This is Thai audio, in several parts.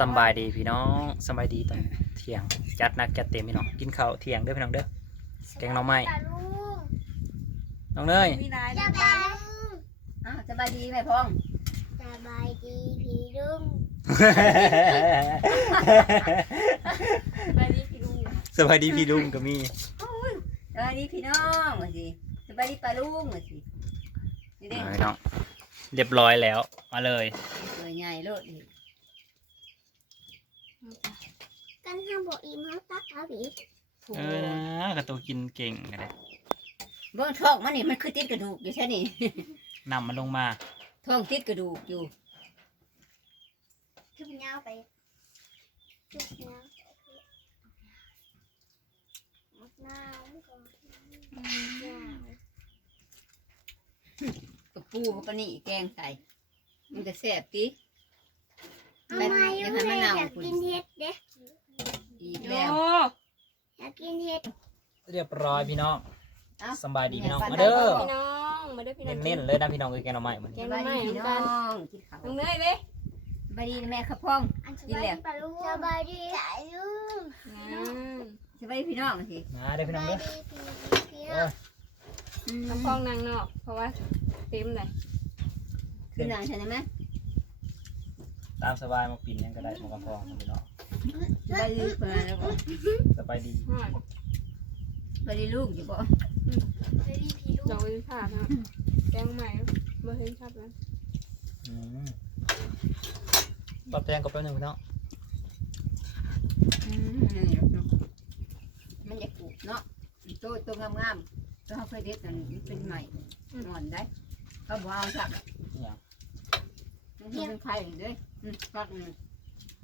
สำบายดีพี่น้องสำบายดีตอนเที่ยงจัดหนักจัดเต็มพี่น้องกินข้าวเที่ยงเด้อพี่น้องเด้อ แกงหน่อไม้ น้องเนยมีนายสบายอ้าวสบายดีไหมพองสบายดีพี่ลุงสบายดีพี่ลุงสบายดีพี่ลุงก็มีสบายดีพี่น้องมาสิสบายดีป้าลุงมาสินี่เด้เอาพี่น้องเรียบร้อยแล้วมาเลย ตัวใหญ่โลดดิ กันห้ามบอกอีมเขาตักเอาบีเออนะกระตูกินเก่งกันเลยเบื้องท้องมันนี่มันคือติดกระดูกอยู่ใช่นี่ นำมันลงมาท้องติดกระดูกอยู่ชุบเงาไปชุบเงามักนาวก่อนมะนาวกับปูกับปลานี่แกงใส่มันจะแซ่บติ เอามาอยู่เลยอยากกินเห็ดเด้อีกแล้วอยากกินเห็ดเรียบร้อยพี่น้องเอ้า สำบายดีพี่น้องเนี่ยมาเด้อฟัพี่น้องมาด้วยพี่น้อง เน้นๆเลยนะพี่น้องคือแกงหน่อไม้เหมือนแกสงหน่บาอยไม้ดีพี่น้น้กัอนงกินข้าวน้องเนยเด้สบายดีนะแม่ครับพ่อง อันสบายดีปะลุงสบายดีจ่ายลุงงามสบายดีพี่น้องมาสิมาเด้อพี่น้องสบาเด้ยอดีพี่พี่เอออืมน้ำฟองนางนอก เพราะว่าเต็มเลยคือนางใช่ไหม ตามสบายมาปิ่นยังก็ได้หมากระฟองพี่น้องสบายดีเพื่อนแล้วก็สบายดีหอดสบายดีลูกอยู่บ่สบายดีพี่ลุงดอกวินผ่านะแกงใหม่เบอร์เห็นครับนะอืมปรับแตงก็แป๊บหนึงพี่น้องอืมนี่เนาะมันอยากปลูกเนาะโตโตงามๆตัวเขาเคยเด็ดนั่นมันเป็นใหม่อ่อนได้เขาบอกเอาสักอย่างมันเป็นไข่เด้ย อืมฟักอืม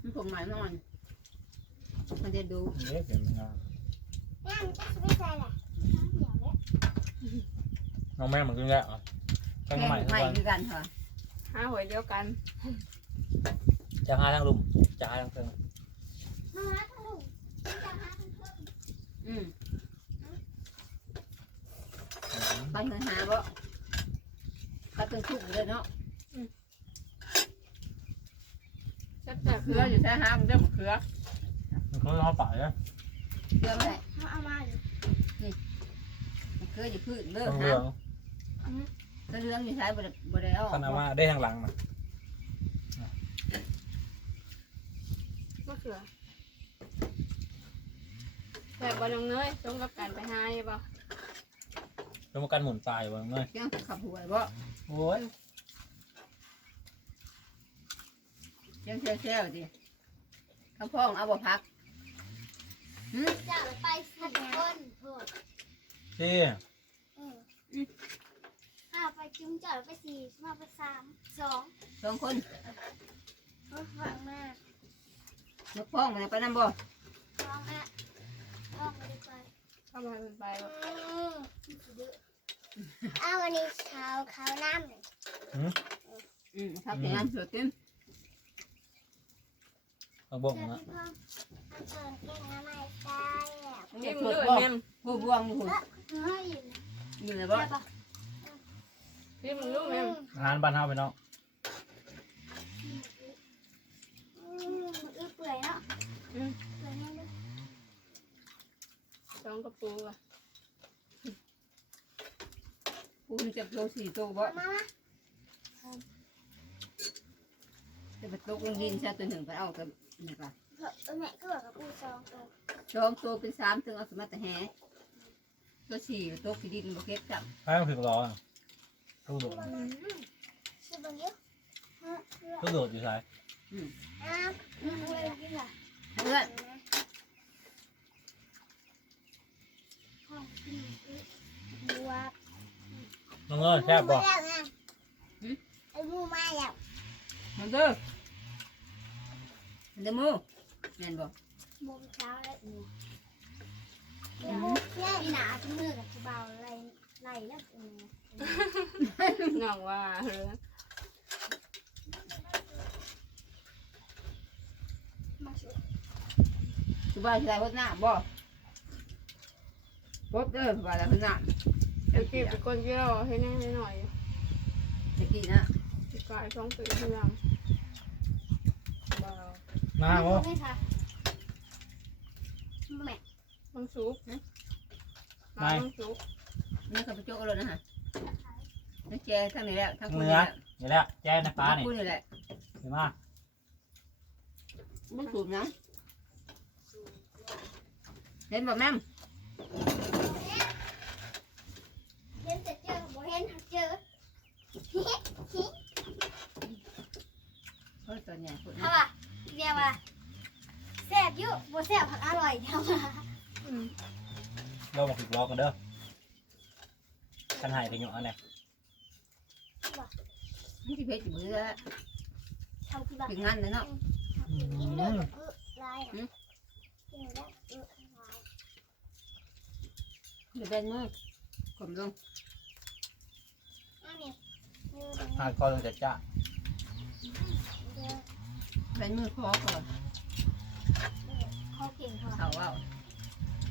มันผงใหม่นอน มันจะดูเล็กเดี๋ยวมันงามย่างจะไม่ใช่แหละเดี๋ยวเนี่ยน้องแม่เหมือนกันแหละอะแกงหน่อไม้ทุกใหม่วันคือกันเหรอห้าหวยเดียวกันจะหาทางลุมจะหาทางเพิงมาหาทางลุงจะหาทางเพิ่มอืมอืมไปเงินหาบ่ก็ต้องทุกเลยเนาะ แซ่บๆ เขืเพื่อออยู่ใช้หามันได้บ่เขือมันเขาเข้าป่าเลยเขือไม่ได้เขาเอามาอยู่เขืออยู่พื้นเลิกต้องหาเรื่องก็เรื่องอยู่ใช้บ่ได้บ่ได้เอาออกคณะว่าได้ทางหลังมามะเขือแต่บอลน้องเนยตรงกับการไปหาใช่ป่ะแล้วมากันหมุนตายอยู่บ้างเลยยังขับหัวบ่โอ้ย ยังเชี่ยวเชี่ยวดิข้าวพองเอาบ่พักจะไปสักคนโทษที่เออข้าไปจุ้มจอดไปสี่มาไปสามสองสองคนรถฝังมากนกพองมันไปนำบ่สองอะสองไม่ได้ไปเข้ามาเป็นไปแบบอืมอ้าววันนี้เช้าเขาน้ำเลยอืมทับอย่างนั้นสวยเต็ม ต้องบเจงอนะพี่พ่ออันเชิญเก่งนะไม่ได้แล้วจิ้มสวด้วยบ่แม่มผู้บวงอยู่เฮ้ยอยู่นะอยู่เลยบ่ใช่ปะจิ้มลูกแม่มอาหารบ้านเฮาไปน้องอืมอือเปื่อยเนาะอืมเปื่อยนั่นด้วยสองกระปูอะผู้มันจะโตสี่โตบ่มามาจะไปตกลงดินซะตัวหนึ่งไปเอากับ นี่ป่ะเถอะเออแม่ก็บอกกับปูซองตัวสองโตเป็นสามถึงเอาสมาแต่แห่ตัวสี่ตกที่ดินบ่เก็บจับให้มันถึงร้อนตู้โดดซื้อบางเยอะฮะตู้โดดอยู่ใช่อ้าวอืมอะไรกินล่ะเพื่อนห้องกินบัวน้องเอ้ยแซ่บบ่ไอ้บูมาแล้วมันเด้อมัน เด้อมูแม่นบ่บูมเช้าแล้วบูเนี่ยเนี่ยอีหนาทุกมือกับทุเบาอะไรไรแล้วอืมน้องว่าเออมาสิสุบายสิได้พดหน้าบ่พดเด้อสุบายได้พดหน้าเดี๋ยวกินไปก้นเกี่ยวให้แน่หน่อยตะกี้นะๆกายสองปีที่หลังเบา มาโอ้ไม่ค่ะแม่มังซุปนะไม่มังซุปนี่ก็ไปโจ๊กเอาเลยนะฮะนี่แกทั้งนี้แหละทั้งคุณเนื้นี่อแหละนี่แหละแจ้นะปลาทั้งนี่คุณนี่แหละเห็นมาไม่สูบนะเห็นบ่แม่มเห็นแต่เจอบ่เห็นเจอเฮ้ยตัวใหญ่คน เอาว่ะเรียกว่าแซ่บอยู่บ่แซ่บผักอร่อยเท่าว่าอืมเรามาถึงรอกันเด้อกันหายกันอยู่อันไหนนี่ที่เพชรมือแล้วทำคือแบบถึงงานเลยเนาะกินเลือดเออลายอะกินเลือดเออลายเดี๋ยวเป็นมือขมลงอันนี้เนื้อหาคอลงจะจ้า เนื้อเป็นมือคอก่อนเขาเก่งเขาเขาเอา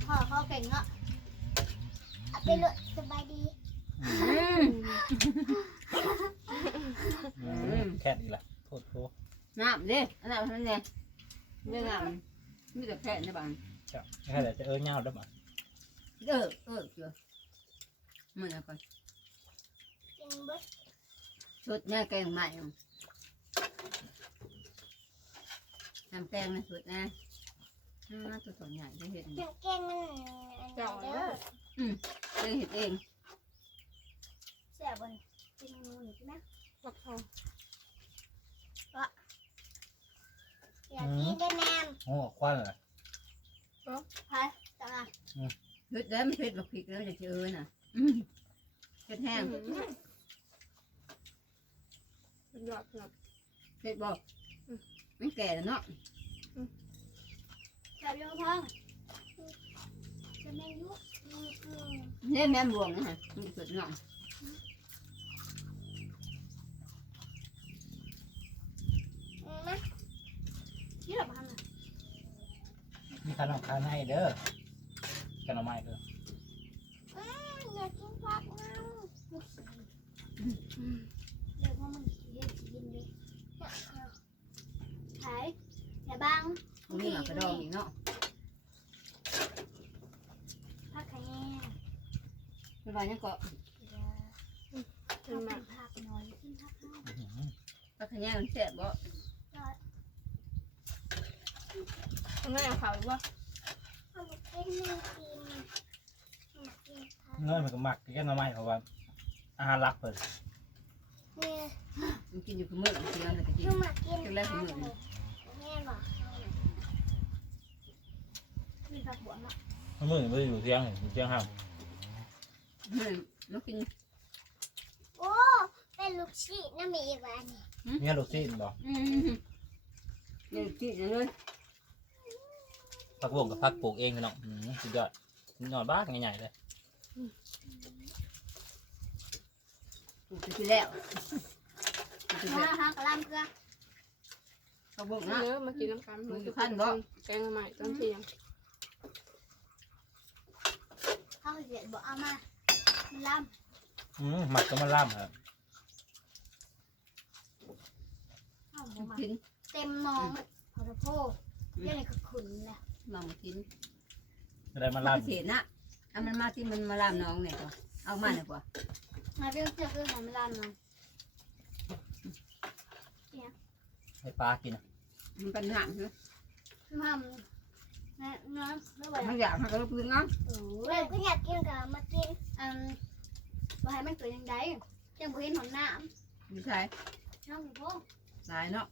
พ่อเขาเก่งเนาะเอาไปเลยสบายดีแค่นี้แหละโทษโทษน้ำเด้อันนั้นนั่นไงเรื่องน้ำมีแต่แค่ในบ้านจ้ะแค่เดี๋ยวจะเออเงาได้ไหมเออเออเจ้ามันอะไรก่อนกินเบิดชุดเนี่ยแกงใหม่ ทำแป้งนะชุดนะอ่าตัวสองใหญ่ได้เห็นเก่งเก่งมันเจ้าเด้อได้เห็นเองแซ่บบนกินนูนี่ใช่ไหมฟักทองอยากกินได้แนมโอ้ควันเลยพายจังอะชุดแล้วไม่เผ็ดแบบพริกแล้วจะเจอน่ะอืมเผ็ดแห้งเป็นยอดแบบเผ็ดบอก มันแก่แล้วเนาะแซ่บยังท้องจะแม่งยุอืมอืมเนี่ยแม่บวงนะฮะมันสุดเนาะอืมนะยี่หลับพันอะมีขนมคานให้เด้อกันเอาไม้เด้ออืมอยากกินผักน้ำเดี๋ยวพ่อมันเย็นกินดิหายอย่า บังตรงนี้หลักกระดองอีกเนาะผักแข็งเป็นไรเนี่ยก็กินผักน่อยกินผักน่อยอื้อหือตะขยงมันแซ่บบ่ข้างเอาขาหรือว่าเอาไปกินไม่กินไม่กินผักเงินมันก็หมักกันเอาไม้เพราะว่าอาหารหลักเปิดเนี่ยมันกินอยู่กับมือมันกินอะไรก็กินคือมากินผักเลยแม่บอก มีผักบวงอะมันมือมันอยู่เที่ยงอยู่เที่ยงห้ามมันมันกินโอ้ เป็นลูกชีสน้ำมีอีกวันนี้เนี่ยลูกซีนบอกอืมนี่กินเลยผักบวงกับผักปลูกเองเนาะอืมสุดยอดสุดยอดบ้าใหญ่ๆเลยปลูกไปแล้วปลูกไปมาแล้วหากระลำเกลือเขาบอกมานะเนื้อมากินน้ำกันมึมันงจะขั้นบ่ แกงใหม่ตอนเที่ยง เขาเสียบอกเอามามันลอืมหมักก็มาล่ำครับำเอาบ่มากินเต็มมองพอตะโพกเรื่องอะไรก็ขุนแหละลองกินอะไรมาลาล่ำเสียนะเอามันมาที่มันมาลามน้องเนี่ยก็เอามาเนี่ยกว่ามาเรื่องเจ้าคือของมันลำเนาะให้ปลากินอะมันเป็นหนังนะทำ นะน้ำไม่ไหวมันอยากให้เขาลูกพื้นเนาะโอ้ยก็อยากกินกับมากินอันบ่ให้มันเกิดยังไงจังบ่เห็นหอมน้ไม่ใช่ำน้ำโพกหลายเนาะ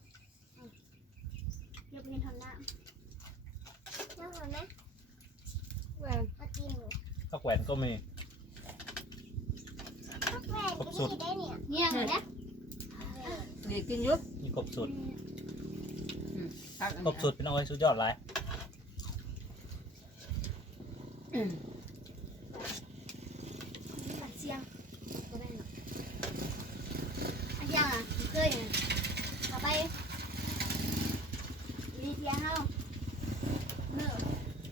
เดี๋ยวบ่เห็นหอมน้ำน้ำหอมไหมแหวนมากินหนูข้าวแกวนก็มีแม่กินนี่ได้เนี่ยเนี่ยเหรอเนี่ยนี่กินอยุบมีครบสุดพักครบสุดเป็นเอาไว้สุดยอดหลาย ปัดเสียงก็ได้เนาะอันยังอะเคยเนี่ยต่อไปมีเทียงเฮาเนื้อ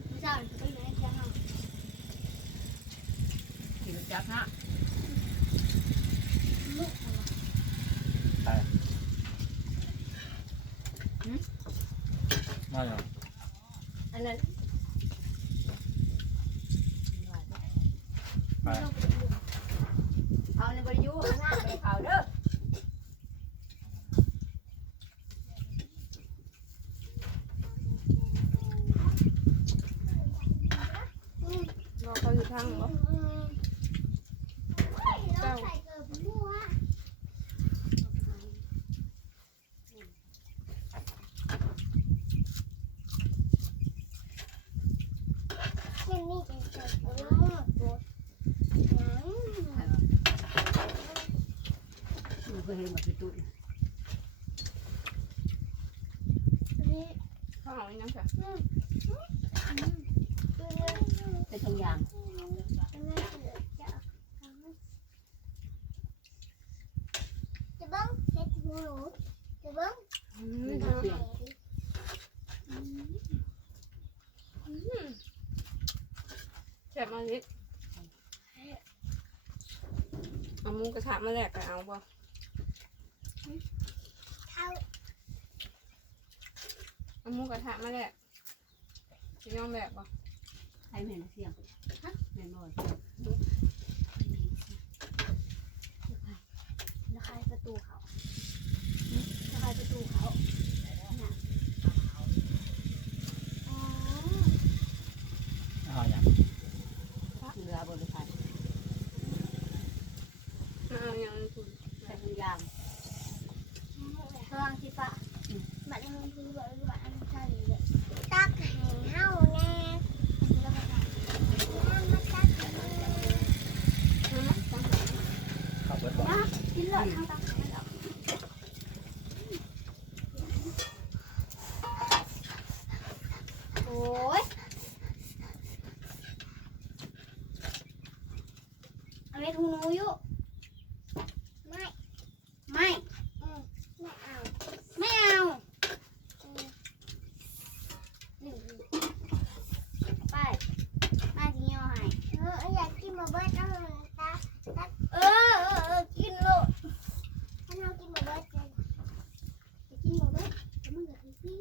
ไม่ทราบจะไปไหนเทียงเฮา กินจักฮะ ลูกเอามา มาอยู่ อันนั้น ไป เอาในบริยูงานในเขาเด้อ รอเขาอยู่ทางบ่ เราใส่เกลือมั่ว นี่นี่จะใส่เกลือมั่วตัวนั้นมันเคยเห็นแบบตุ้นนี่เขาเอาอีกน้ำจ้ะเป็นทางยางจะบ้างเห็ดหูหนูจะบ้าง อืม เป็นทำเสียงแซ่บมากนิดเอาหมูกระทะมาแลกกันเอาบ่เท้าเอาหมูกระทะมาแลกจะยอมแลกบ่ให้แม่นเสียงแม่นบ่อย ระคายประตูเขาระคายประตูเขาอ๋อ เอาอย่าง เรือบริษัท เอาอย่างนั้นคุณ ใช้ทางยาง พลังที่ปะบัดมันคือบัดบัดอันใช่เลยตักแห่งเฮาแน่แล้วมาตักน้ำมาตักแห่ง ขับรถบอ กตักกินเลยทางตักให้เราโอ้ยเอาไปทูนูอยู่ไม่ ไม่อืมไม่เอา ไม่เอาอืมนี่ไปมาที่ย่อให้เอออยากกินบะเบิ้ลต้องตาตาเออเออเออกินโลดถ้าเรากินบะเบิ้ลจะจะกินบะเบิ้ลจะมันเกิดที่พี่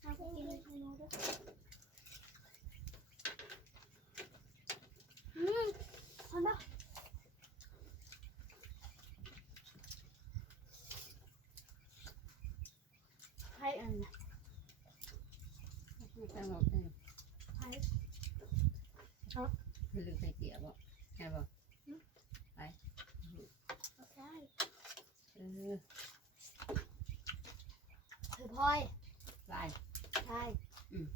เราไปกินทูนูด้วยอืมพอแล้ว ให้อัน ไม่ต้องหมดเลยให้คือลืมใส่เกียร์บ่ใช่บ่เอาใช่เออถือพลอยลายใช่อืม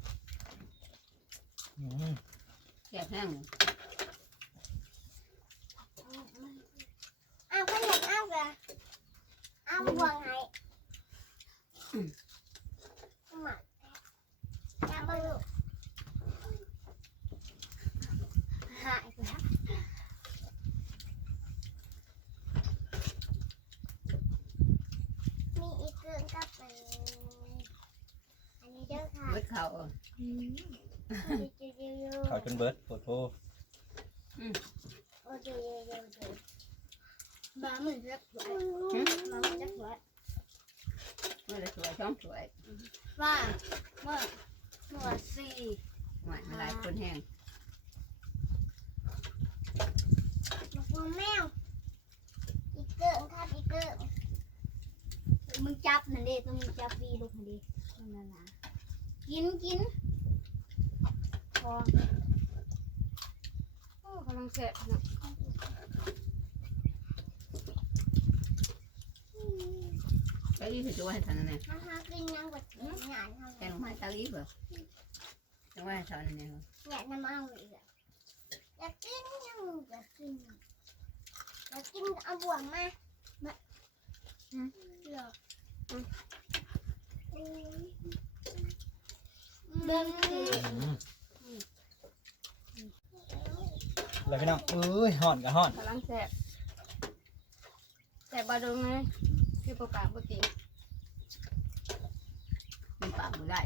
แซ่บแห้งอ้าวก็อยากอ้าวกะอ้าวบวงไงมาอย่ามาลูกหายไปแล้วมีอีกเรื่องก็เป็นอันนี้เด้อค่ะ เบิด เขาเออเขาจนเบิร์ดโอ้โหโอเคโอเคมาเหมือนจะสวยมาเหมือนจะสวยเมื่อไรสวยช่องสวยว่าเมื่อเมื่อสี่หวานมาหลายคนแห้งมาฟังแมวอีกเกิงครับอีกเกิงมึงจับนั่นดิต้องมึงจับวีลูกนั่นดินั่นน่ะกินกิน พอโอ้กำลังแซ่บเนาะตาลีถือตัวให้ทันนั่นแหละมาหากินยังกว่าหยาดทำแกงไม้ตาลีเปล่าจังว่าให้ทันนั่นแหละหยาดน้ำเอาอีกอะอยากกินยังอยากกินอยากกินเอาบ่วงมามาเหรอเดิน เลยพี่น้องเอ้ยห่อนกับห่อนกำลังแซ่บแซ่บบ่ดูไงคือปปากปกติมันปากบ่ได้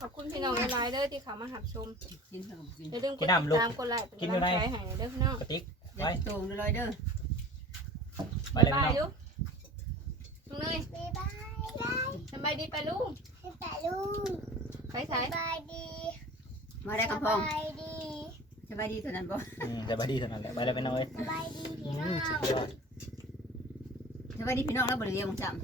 ขอบคุณพี่น้องหลายๆเด้อที่เข้ามาหับชมกินเท่ากับกินอย่าลืมกดติดตามกดไลค์เป็นกำลังใจให้เด้อพี่น้องกระติกอย่าตรงเลยเด้อไปบ๊ายเลยบายพี่น้องอยู่ลุงเนยบ๊ายบายช้สบายดีมาได้กำพองสบายดี สบายดีเท่านั้นบ่อืมแต่บายดีเท่านั้นแหละไปแล้วไปน้องเอ้ยสบายดีอืพี่น้อมงสุดยอดสบายดีพี่น้องแล้วบ่ได้เรียนของจำ